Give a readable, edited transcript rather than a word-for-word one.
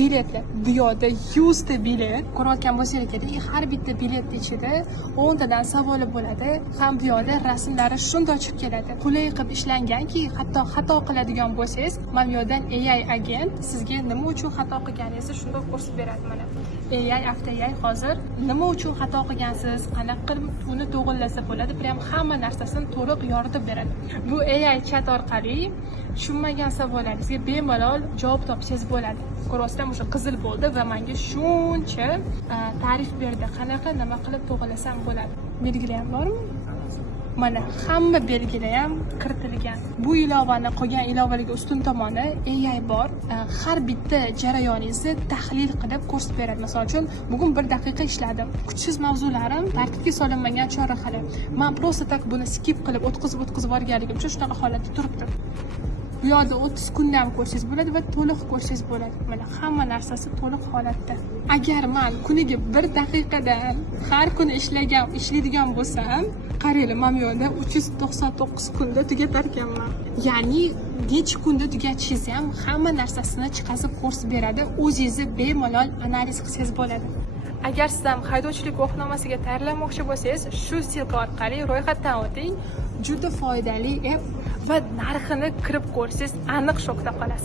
biletlar. Bu yerda 100 ta bilet ko'rayotgan bo'lsangiz kerak. Har bitta bilet ichida 10 tadan savoli bo'ladi. Ham bu yerda rasmlari shunday chiqib keladi. Qulay qilib ishlanganki, hatto xato qiladigan bo'lsangiz, mana bu yerdan AI agent sizga nima uchun xato qilganingizni shunday ko'rsatib beradi mana. AI AI hozir nima uchun xato qilgansiz, qanaqa qilib uni to'g'rilasa bo'ladi, prям hamma narsasini to'liq yoritib beradi. Bu AI chat orqali tushunmagan savollaringizga bemalol javob topishingiz bo'ladi. Ko'rasizlar, o'sha qizil bo'ldi va menga shuncha ta'rif berdi. Qanaqa nima qilib to'g'rilasam bo'ladi. Belgilar ham bormi? Mana hamma belgilar ham kiritilgan. Bu ilovani qolgan ilovalarga ustun tomoni AI bor. Har bitta jarayoningizni tahlil qilib ko'rsatib beradi. Masalan uchun bugun 1 daqiqa ishladim. Kuchsiz mavzularim tartibga solinmagan chorrahalar. Men prosta tak buni skip qilib o'tkazib yuborganligim uchun shunaqa holatda turibdi. Bu yerda 30 kundan ko'rishingiz bo'ladi va to'liq ko'rishingiz bo'ladi. Mana hamma narsasi to'liq holatda. Agar men kuniga 1 daqiqadan har kuni ishlaydigan bo'lsam, qaranglar, men bu yerda 399 kunda tugatar ekanman. Ya'ni necha kunda tugatishingiz ham hamma narsasini chiqazib ko'rsatib beradi. O'zingizni bemalol analiz qilsangiz bo'ladi. Agar siz ham haydovchilik guvohnomasiga tayyorlanmoqchi bo'lsangiz, shu silka orqali ro'yxatdan o'ting. Juda foydali app va narxini kirib ko'rsangiz aniq shokda qolasiz.